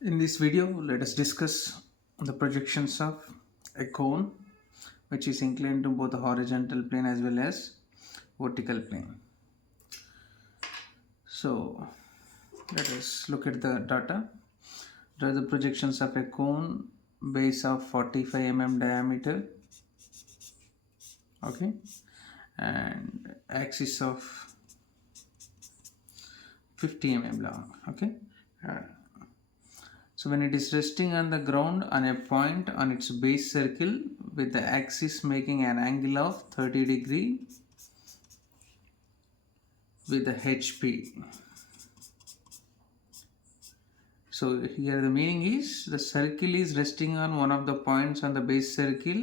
In this video, let us discuss the projections of a cone which is inclined to both the horizontal plane as well as vertical plane. So, let us look at the data. Draw the projections of a cone base of 45 mm diameter, okay, and axis of 50 mm long, okay. Uh, So when it is resting on the ground on a point on its base circle with the axis making an angle of 30 degree with the HP. So here the meaning is the circle is resting on one of the points on the base circle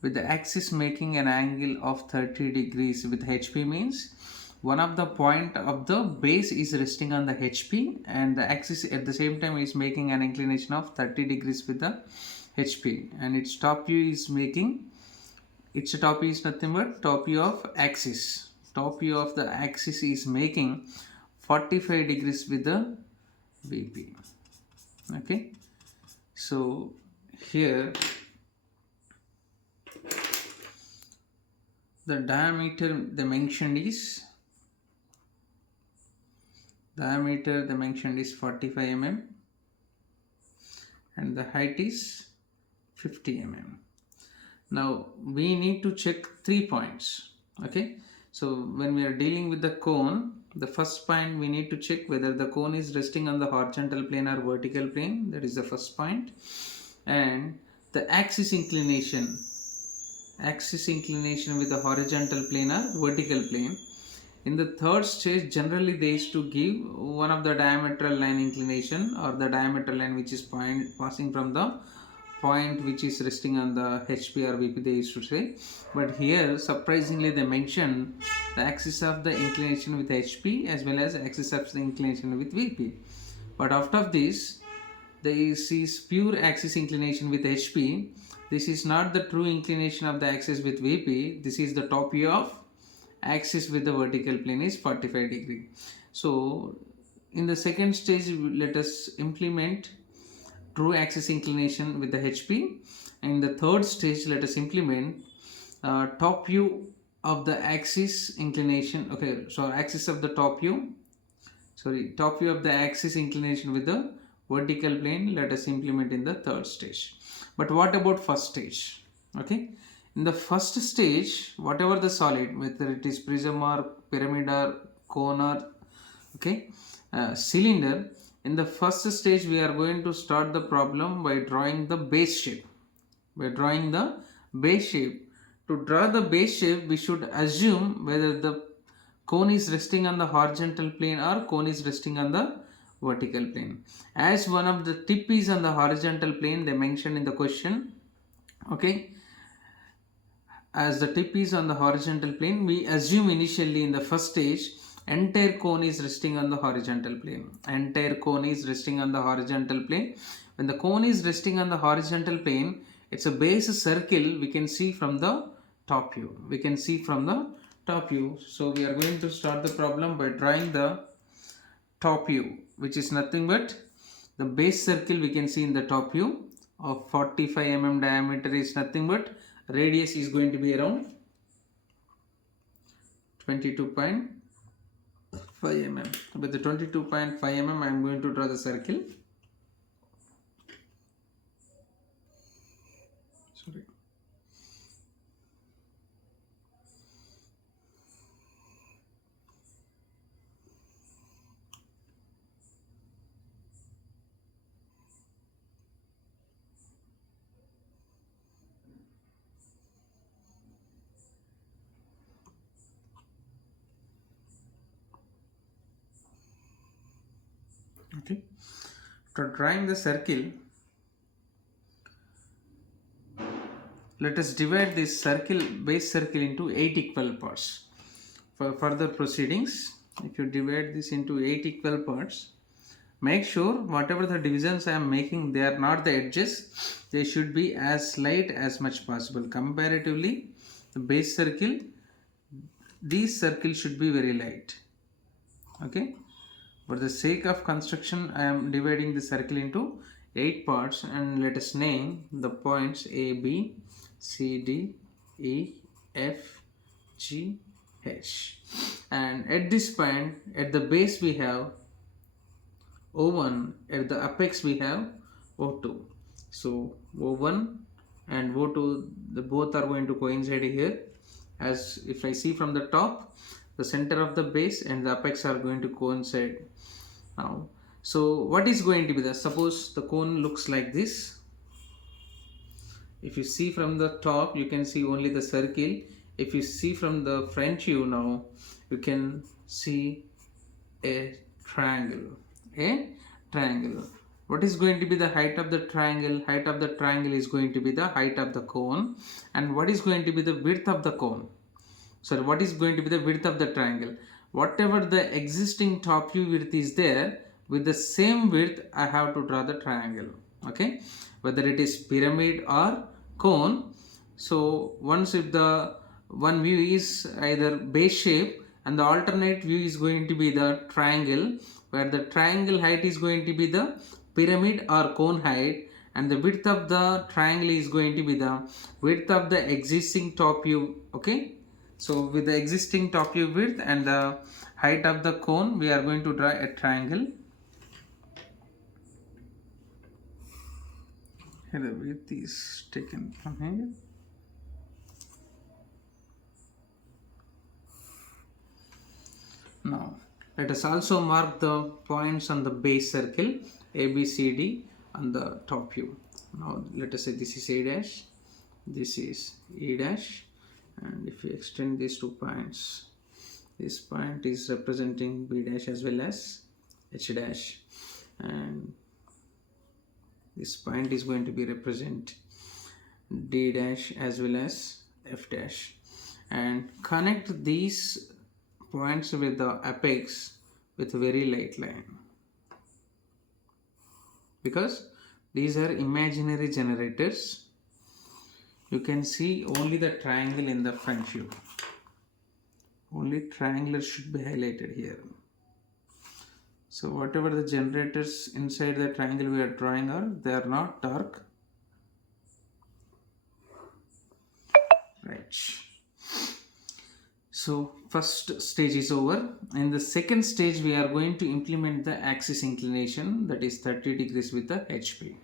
with the axis making an angle of 30 degrees with HP means one of the point of the base is resting on the HP and the axis at the same time is making an inclination of 30 degrees with the HP, and its top view is making, its top view is nothing but top view of axis. Top view of the axis is making 45 degrees with the VP. Okay, so here the diameter they mentioned is 45 mm and the height is 50 mm. Now we need to check 3 points. Okay, so when we are dealing with the cone, the first point we need to check whether the cone is resting on the horizontal plane or vertical plane. That is the first point. And the axis inclination with the horizontal plane or vertical plane. In the third stage, generally they used to give one of the diametral line inclination or the diametral line which is passing from the point which is resting on the HP or VP, they used to say. But here surprisingly they mention the axis of the inclination with HP as well as axis of the inclination with VP. But after this, this is pure axis inclination with HP. This is not the true inclination of the axis with VP. This is the top view of axis with the vertical plane is 45 degree. So in the second stage, let us implement true axis inclination with the HP, and in the third stage let us implement top view of the axis inclination. Okay, so axis of the top view of the axis inclination with the vertical plane, let us implement in the third stage. But what about first stage? Okay, in the first stage, whatever the solid, whether it is prism or pyramid or cone or cylinder, in the first stage we are going to start the problem by drawing the base shape. To draw the base shape, we should assume whether the cone is resting on the horizontal plane or cone is resting on the vertical plane. As one of the tip is on the horizontal plane, they mentioned in the question. Okay, as the tip is on the horizontal plane, we assume initially in the first stage entire cone is resting on the horizontal plane. When the cone is resting on the horizontal plane, it's a base circle we can see from the top view. So we are going to start the problem by drawing the top view, which is nothing but the base circle we can see in the top view of 45 mm diameter is nothing but radius is going to be around 22.5 mm. With the 22.5 mm I am going to draw the circle. Sorry. Okay, after drawing the circle, let us divide this base circle into 8 equal parts. For further proceedings, if you divide this into 8 equal parts, make sure whatever the divisions I am making, they are not the edges, they should be as slight as much possible. Comparatively, the base circle, these circles should be very light. Okay, for the sake of construction I am dividing the circle into 8 parts, and let us name the points A, B, C, D, E, F, G, H. And at this point, at the base we have O1, at the apex we have O2. So O1 and O2, the both are going to coincide here, as if I see from the top, the center of the base and the apex are going to coincide now. So what is going to be the, suppose the cone looks like this. If you see from the top, you can see only the circle. If you see from the front view now, you can see a triangle. What is going to be the height of the triangle? Height of the triangle is going to be the height of the cone. And what is going to be the width of the cone? So what is going to be the width of the triangle? Whatever the existing top view width is there, with the same width I have to draw the triangle. Okay, whether it is pyramid or cone. So once if the one view is either base shape and the alternate view is going to be the triangle, where the triangle height is going to be the pyramid or cone height, and the width of the triangle is going to be the width of the existing top view. Okay, so with the existing top view width and the height of the cone, we are going to draw a triangle. Here the width is taken from here. Now let us also mark the points on the base circle A, B, C, D on the top view. Now let us say this is A dash, this is E dash, and if we extend these 2 points, this point is representing B dash as well as H dash, and this point is going to be represent D dash as well as F dash, and connect these points with the apex with a very light line, because these are imaginary generators. You can see only the triangle in the front view. Only triangular should be highlighted here. So whatever the generators inside the triangle we are drawing are, they are not dark. Right. So first stage is over. In the second stage, we are going to implement the axis inclination, that is 30 degrees with the HP.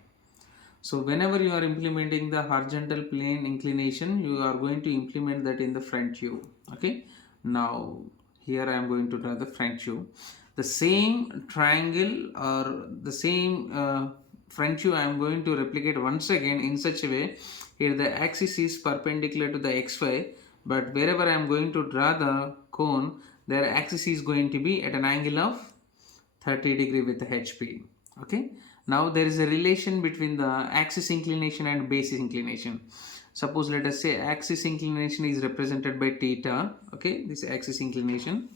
So whenever you are implementing the horizontal plane inclination, you are going to implement that in the front view. Okay. Now here I am going to draw the front view. The same triangle or the same front view I am going to replicate once again in such a way. Here the axis is perpendicular to the XY, but wherever I am going to draw the cone, their axis is going to be at an angle of 30 degree with the HP. Okay. Now there is a relation between the axis inclination and base inclination. Suppose let us say axis inclination is represented by theta. Okay, this axis inclination.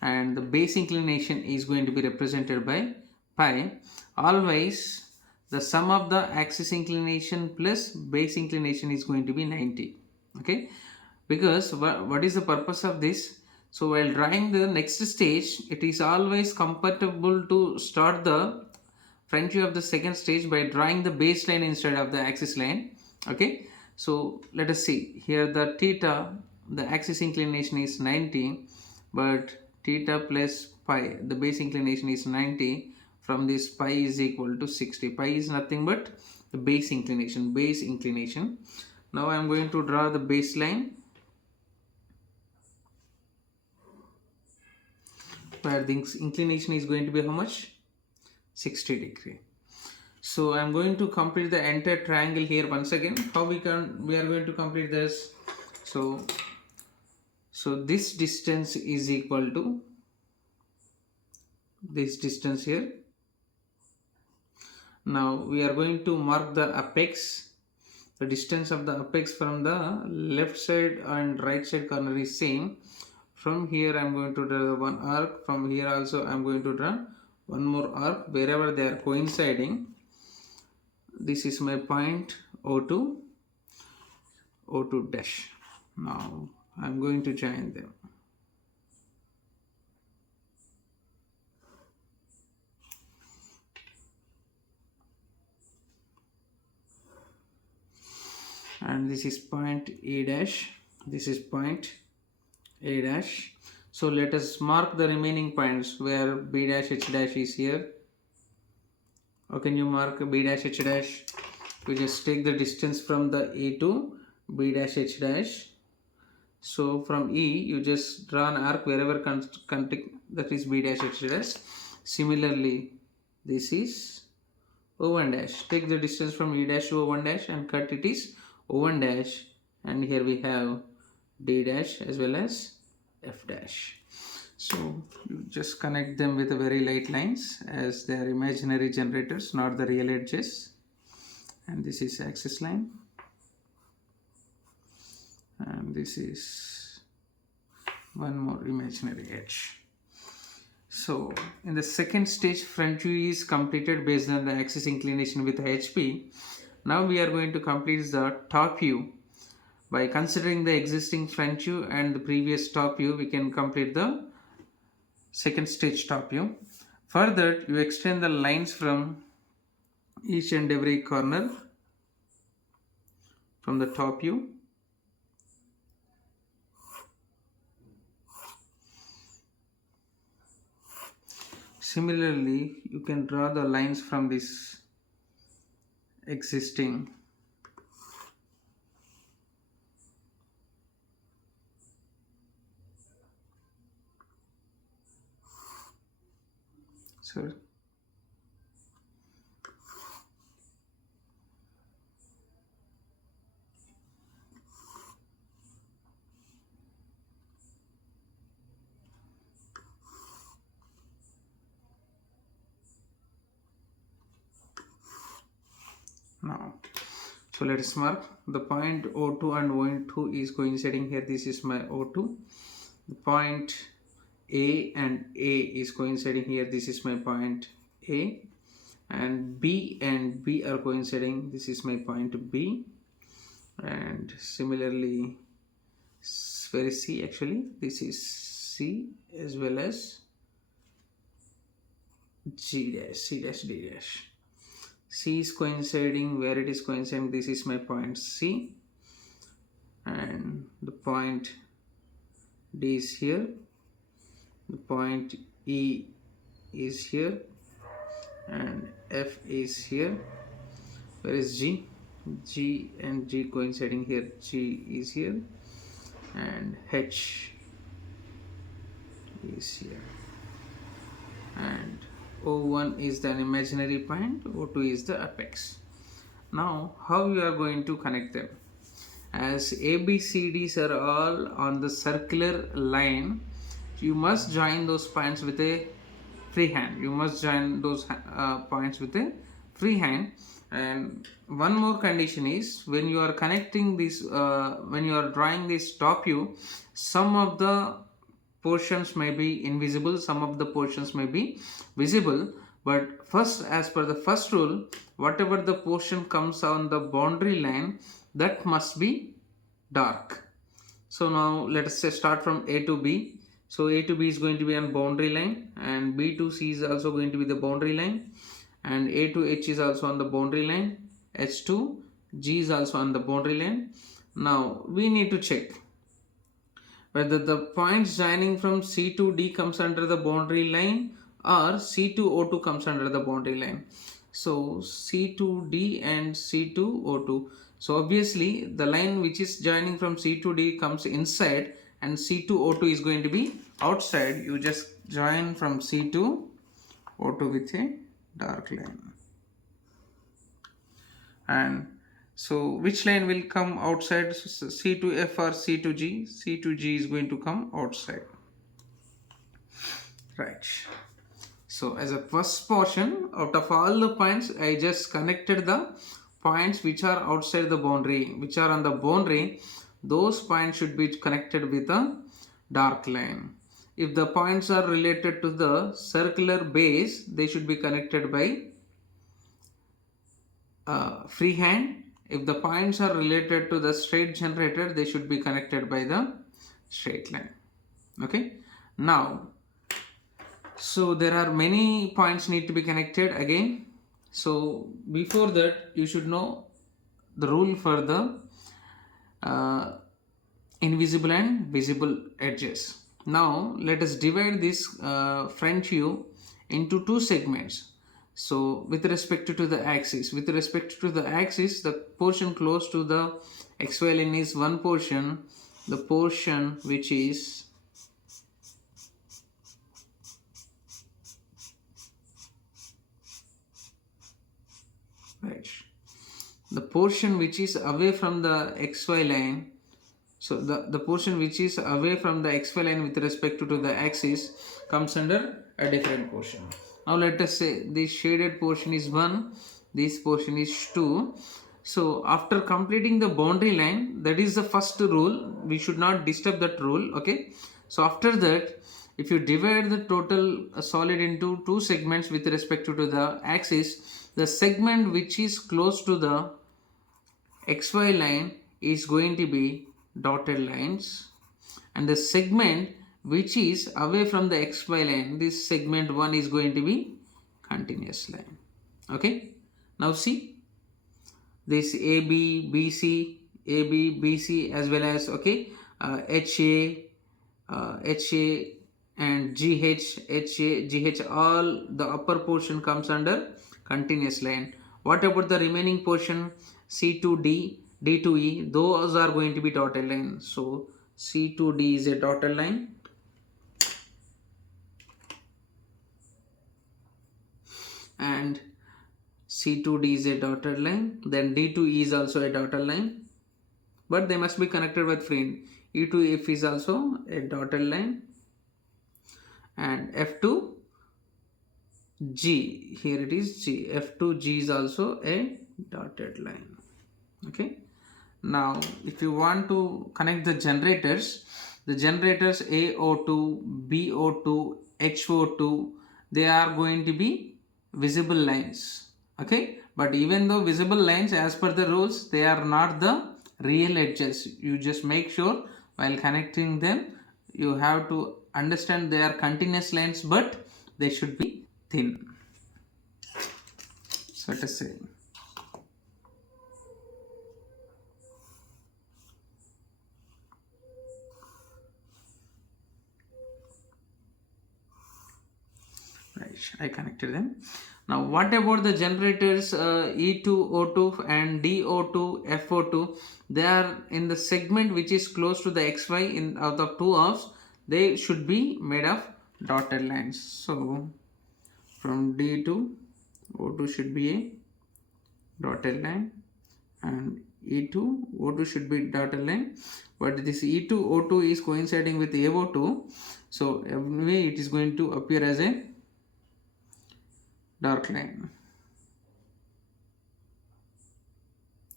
And the base inclination is going to be represented by pi. Always the sum of the axis inclination plus base inclination is going to be 90. Okay, because what is the purpose of this? So while drawing the next stage, it is always compatible to start the front view of the second stage by drawing the baseline instead of the axis line. Okay, so let us see here the theta, the axis inclination is 90, but theta plus pi, the base inclination is 90. From this, pi is equal to 60. Pi is nothing but the base inclination. Now I am going to draw the baseline, where the inclination is going to be how much? 60 degree. So I am going to complete the entire triangle here once again. How we are going to complete this? So this distance is equal to this distance here. Now we are going to mark the apex. The distance of the apex from the left side and right side corner is same. From here I am going to draw one arc. From here also I am going to draw one more arc wherever they are coinciding. This is my point O2 dash. Now I'm going to join them. And this is point A dash, this is point A dash. So let us mark the remaining points where B dash H dash is here. How can you mark B dash H dash? We just take the distance from the A to B dash H dash. So from E you just draw an arc wherever that is B dash H dash. Similarly, this is O1 dash. Take the distance from E dash to O1 dash and cut it is O1 dash, and here we have D dash as well as F dash. So you just connect them with a very light lines, as they are imaginary generators, not the real edges. And this is axis line, and this is one more imaginary edge. So in the second stage, front view is completed based on the axis inclination with HP. Now we are going to complete the top view. By considering the existing front view and the previous top view, we can complete the second stage top view. Further, you extend the lines from each and every corner from the top view. Similarly, you can draw the lines from this existing now. So let us mark the point O2 and O2 is coinciding here. This is my O2. The point A and A is coinciding here. This is my point A. And B and B are coinciding. This is my point B. And similarly, where is C actually? This is C as well as G dash, C dash, D dash. C is coinciding where it is coinciding. This is my point C, and the point D is here, the point E is here, and F is here. Where is G? G and G coinciding here. G is here, and H is here, and O1 is the imaginary point, O2 is the apex. Now, how you are going to connect them? As ABCDs are all on the circular line, you must join those points with a free hand. You must join those points with a free hand. And one more condition is, when you are connecting this, when you are drawing this top view, some of the portions may be invisible, some of the portions may be visible. But first, as per the first rule, whatever the portion comes on the boundary line, that must be dark. So now let us say start from A to B. So A to B is going to be on boundary line, and B to C is also going to be the boundary line, and A to H is also on the boundary line, H to G is also on the boundary line. Now we need to check whether the points joining from C to D comes under the boundary line or C to O2 comes under the boundary line. So C to D and C to O2. So obviously the line which is joining from C to D comes inside, and C to O2 is going to be outside. You just join from C to O2 with a dark line. And so which line will come outside? C to F or C to G? C to G is going to come outside. Right. So as a first portion, out of all the points, I just connected the points which are outside the boundary, which are on the boundary. Those points should be connected with a dark line. If the points are related to the circular base, they should be connected by freehand. If the points are related to the straight generator, they should be connected by the straight line. Okay, now so there are many points need to be connected again. So before that you should know the rule for the uh, invisible and visible edges. Now let us divide this front view into two segments. So with respect to the axis, the portion close to the xy line is one portion. The portion which is right, the portion which is away from the xy line, so the portion which is away from the xy line with respect to the axis comes under a different portion. Now let us say this shaded portion is 1, this portion is 2. So after completing the boundary line, that is the first rule, we should not disturb that rule. Okay, so after that, if you divide the total solid into two segments with respect to the axis, the segment which is close to the xy line is going to be dotted lines, and the segment which is away from the xy line, this segment 1 is going to be continuous line. Okay, now see this AB, BC, AB, BC as well as HA, HA and GH, HA, GH, all the upper portion comes under continuous line. What about the remaining portion? C to D, D to E, those are going to be dotted line. So C to D is a dotted line, and C to D is a dotted line. Then D to E is also a dotted line, but they must be connected with friend. E to F is also a dotted line, and F to G, here it is G, F to G is also a dotted line. Okay, now if you want to connect the generators AO2, BO2, HO2, they are going to be visible lines. Okay, but even though visible lines, as per the rules, they are not the real edges. You just make sure while connecting them, you have to understand they are continuous lines, but they should be thin. So let us say right, I connected them. Now what about the generators E2, O2 and DO2, FO2? They are in the segment which is close to the XY in out of two halves. They should be made of dotted lines. So from D to O2 should be a dotted line, and E2, O2 should be dotted line, but this E2, O2 is coinciding with AO2, so anyway it is going to appear as a dark line.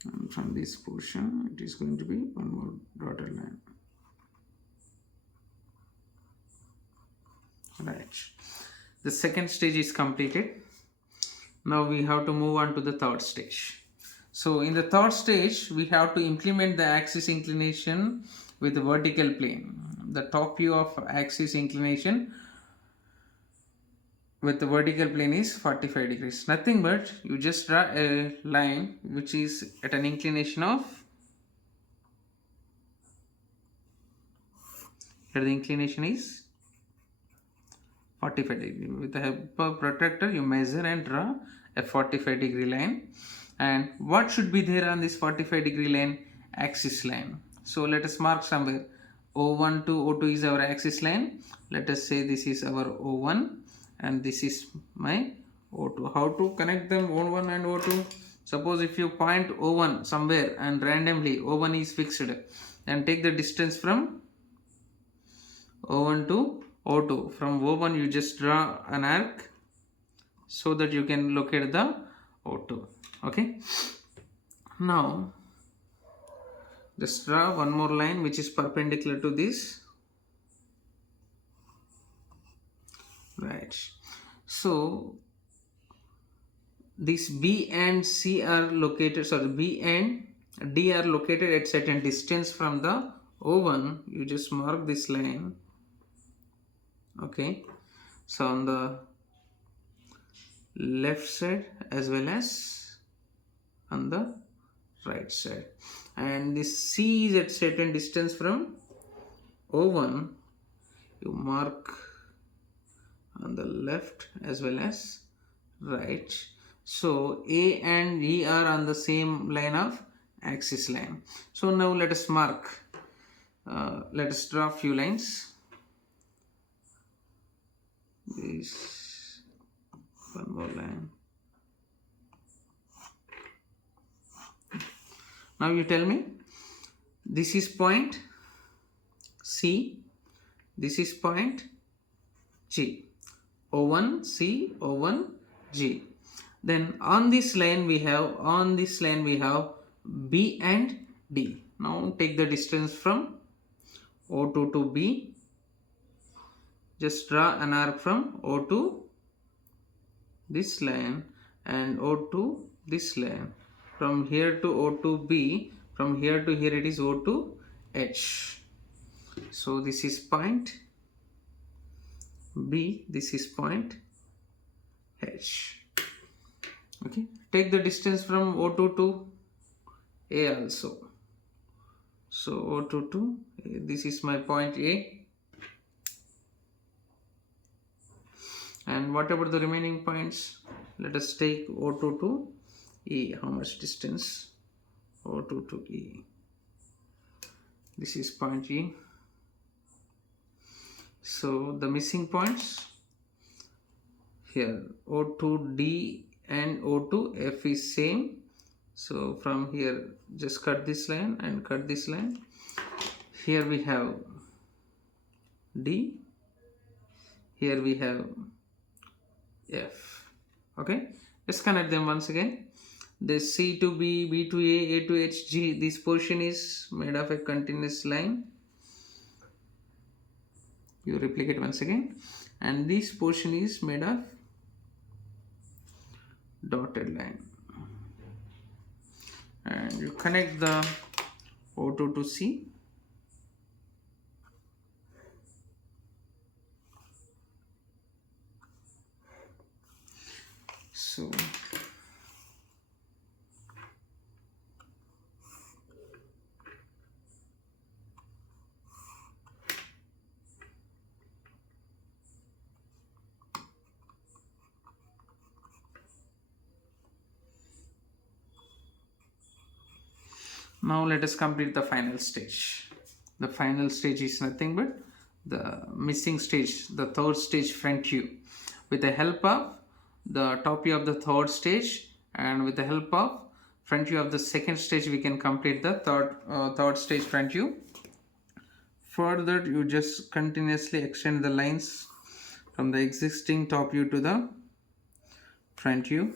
And from this portion it is going to be one more dotted line. Right, the second stage is completed. Now we have to move on to the third stage. So in the third stage, we have to implement the axis inclination with the vertical plane. The top view of axis inclination with the vertical plane is 45 degrees. Nothing but you just draw a line which is at an inclination of, here the inclination is 45 degree. With the help of protractor, you measure and draw a 45 degree line. And what should be there on this 45 degree line? Axis line. So let us mark somewhere. O1 to O2 is our axis line. Let us say this is our O1 and this is my O2. How to connect them, O1 and O2? Suppose if you point O1 somewhere and randomly O1 is fixed, then take the distance from O1 to O2. From O1 you just draw an arc so that you can locate the O2. Okay, now just draw one more line which is perpendicular to this. Right, so this B and C are located, sorry, B and D are located at certain distance from the O1, you just mark this line. Okay, so on the left side as well as on the right side, and this C is at certain distance from O1. You mark on the left as well as right. So A and E are on the same line of axis line. So now let us mark, let us draw few lines. This one more line. Now you tell me, this is point C, this is point G. O1 C, O1 G. Then on this line we have B and D. Now take the distance from O2 to B. Just draw an arc from O to this line and O to this line. From here to O to B, from here to here it is O to H. So this is point B, this is point H. Okay, take the distance from O2 to A also. So O2 to A, this is my point A. And what about the remaining points? Let us take O2 to E. How much distance? O2 to E. This is point E. So the missing points here, O2D and O2F is same. So from here just cut this line and cut this line. Here we have D, here we have F. Okay, let's connect them once again. This C to B, B to A to H, G, this portion is made of a continuous line. You replicate once again, and this portion is made of dotted line, and you connect the O2 to C. So now let us complete the final stage. The final stage is nothing but the missing stage, the third stage, front view. With the help of the top view of the third stage and with the help of front view of the second stage, we can complete the third stage front view. For that, you just continuously extend the lines from the existing top view to the front view.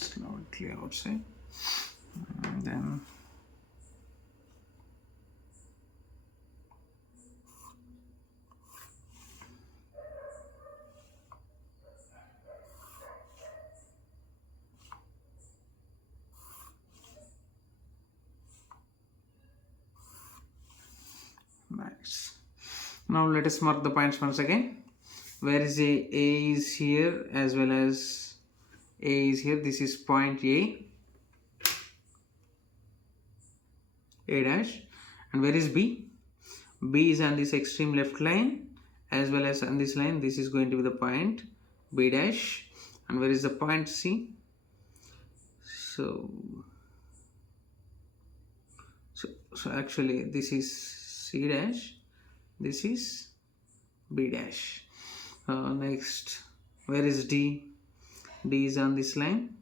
Slightly outside, and then nice. Now let us mark the points once again. Where is A is here as well as A is here. This is point A dash. And where is B? B is on this extreme left line as well as on this line. This is going to be the point B dash. And where is the point C? So actually this is C dash, this is B dash. Next, where is D? D is on this line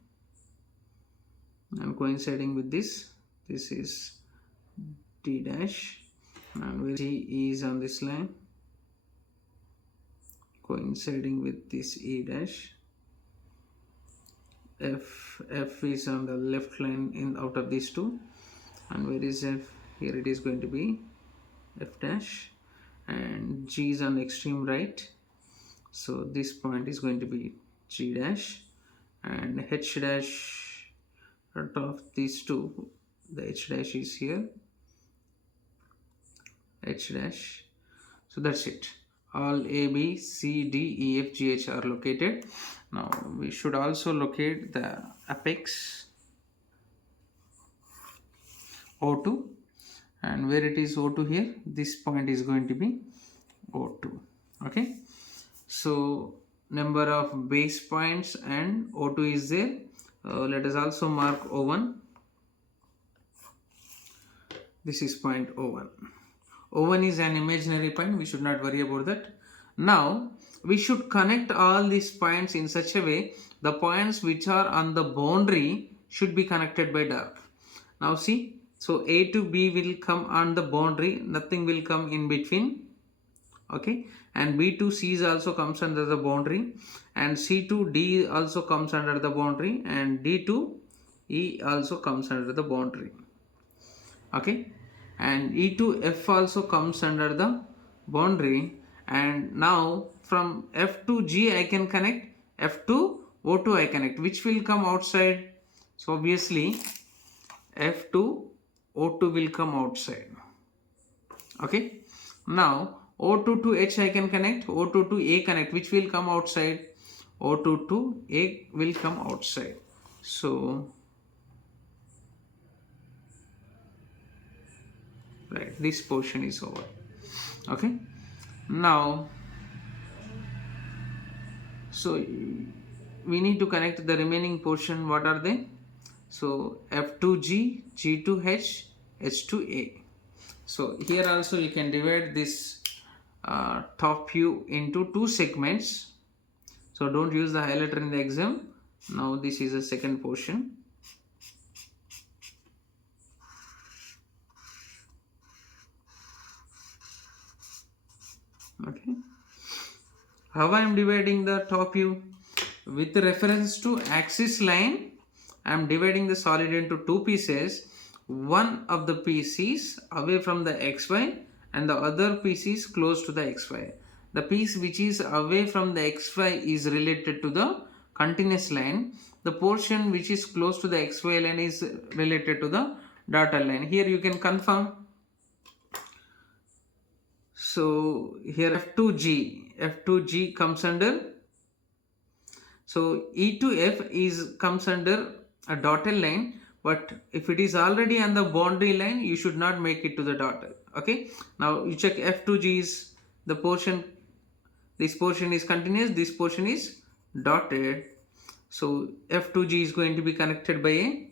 and coinciding with this, this is T dash, and where G is on this line coinciding with this E dash. F is on the left line in out of these two, and where is F? Here it is going to be F dash, and G is on the extreme right, so this point is going to be G dash, and H dash out of these two, the H dash is here, H dash. So that's it. All A, B, C, D, E, F, G, H are located. Now we should also locate the apex O2, and where it is O2 here, this point is going to be O2. Okay, so number of base points and O2 is there. Let us also mark O1. This is point O1. O1 is an imaginary point, we should not worry about that. Now we should connect all these points in such a way the points which are on the boundary should be connected by dark. Now see, so A to B will come on the boundary, nothing will come in between. Okay, and B to C also comes under the boundary, and C to D also comes under the boundary, and D to E also comes under the boundary. Okay, and E to F also comes under the boundary, and now from F to G I can connect, F to O2 I connect. Which will come outside? So obviously F to O2 will come outside. Okay, now O2 to H I can connect, O2 to A connect. Which will come outside? O2 to A will come outside. So right, this portion is over. Okay, now so we need to connect the remaining portion. What are they? So F to G, G to H, H to A. So here also you can divide this top view into two segments. So don't use the highlighter in the exam. Now this is the second portion. Okay, how I am dividing the top view? With reference to axis line, I am dividing the solid into two pieces. One of the pieces away from the xy and the other piece is close to the xy. The piece which is away from the xy is related to the continuous line. The portion which is close to the xy line is related to the dotted line. Here you can confirm. So here F2G comes under, so E to F comes under a dotted line, but if it is already on the boundary line you should not make it to the dotted. Okay, now you check F2G is the portion, this portion is continuous, this portion is dotted, so F2G is going to be connected by a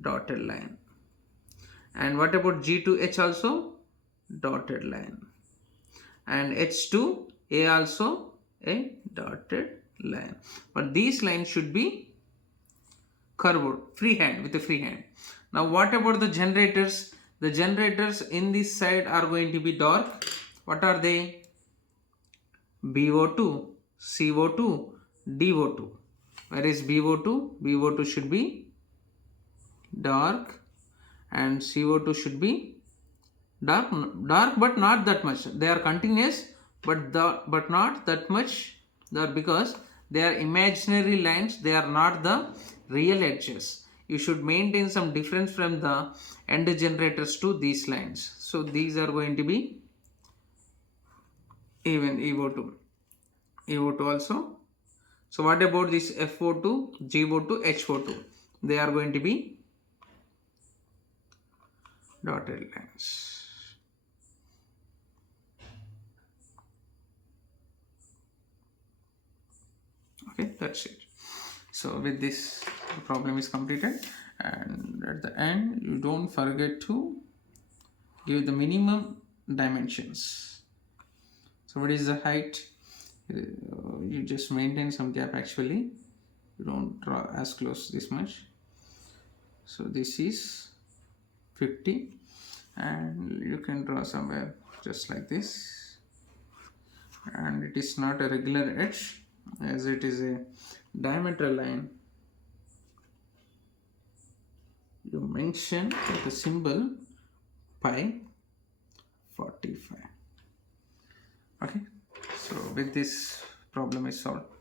dotted line. And what about G to H? Also dotted line, and H to A also a dotted line, but these lines should be curved freehand with a freehand. Now what about the generators? The generators in this side are going to be dark. What are they? BO2, CO2, DO2. Where is BO2? BO2 should be dark and CO2 should be dark but not that much. They are continuous but not that much dark, because they are imaginary lines, they are not the real edges. You should maintain some difference from the end generators to these lines. So these are going to be even EO2 also. So what about this FO2, GO2, HO2? They are going to be dotted lines. Okay, that's it. So with this, the problem is completed, and at the end you don't forget to give the minimum dimensions. So what is the height? You just maintain some gap, actually you don't draw as close this much. So this is 50, and you can draw somewhere just like this, and it is not a regular edge as it is a diameter line. You mention the symbol pi 45. Okay, so with this problem is solved.